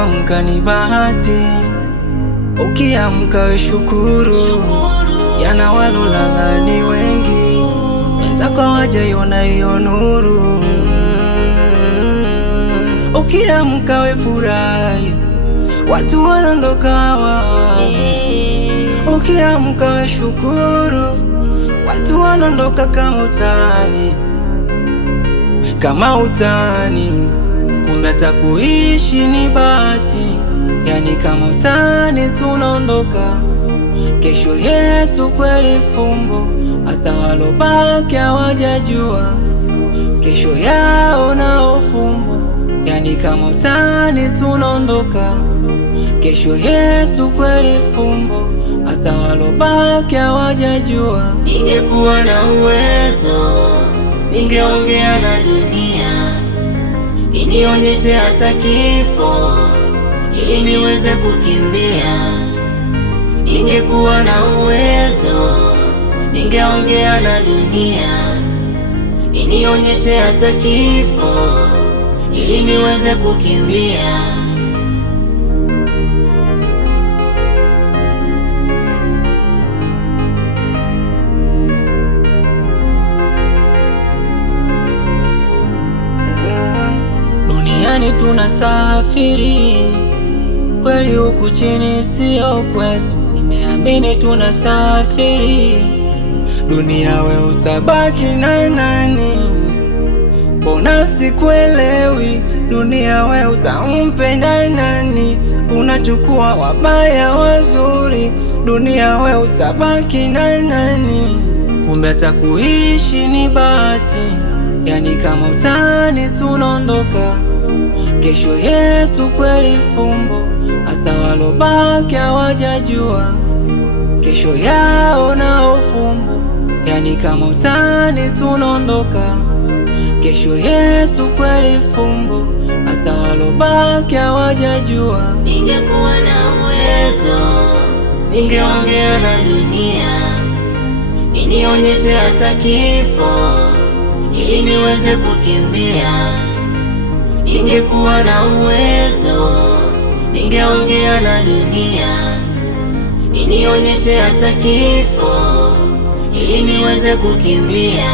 kuamka ni bahati, ukiamka we shukuru. Jana walolala ni wengi, wenzako hawajaiona hiyo nuru. Ukiamka we furahi, watu wanaondoka hawaoni. Ukiamka we shukuru, watu wanaondoka kama utani. Kama utani, kumbe hata kuishi ni bahati. Yani kama utani tunaondoka, kesho yetu kweli fumbo. Hata walobaki hawajajua, kesho yao nao fumbo. Yani kama utani tunaondoka, kesho yetu kweli fumbo. Hata walobaki hawajajua. Ningekuwa na uwezo, ningeongea na dunia inionyeshe hata kifo, ili niweze kukimbia. Ningekuwa na uwezo, ningeongea na dunia inionyeshe hata kifo, ili niweze kukimbia. Duniani tunasafiri, kweli huku chini sio kwetu. Nimeamini tunasafiri, dunia we utabaki na nani? Mbona sikuelewi, dunia we utampenda nani? Unachukua wabaya wazuri, dunia we utabaki na nani? Kumbe hata kuishi ni bahati. Yani kama utani tunaondoka, kesho yetu kweli fumbo. Hata walobaki hawajajua, kesho yao nao fumbo. Yani kama utani tunaondoka, kesho yetu kweli fumbo. Hata walobaki hawajajua. Ningekuwa na uwezo, ningeongea na dunia inionyeshe hata kifo, ili niweze kukimbia. Ningekuwa na uwezo, ningeongea na dunia inionyeshe hata kifo, ili niweze kukimbia.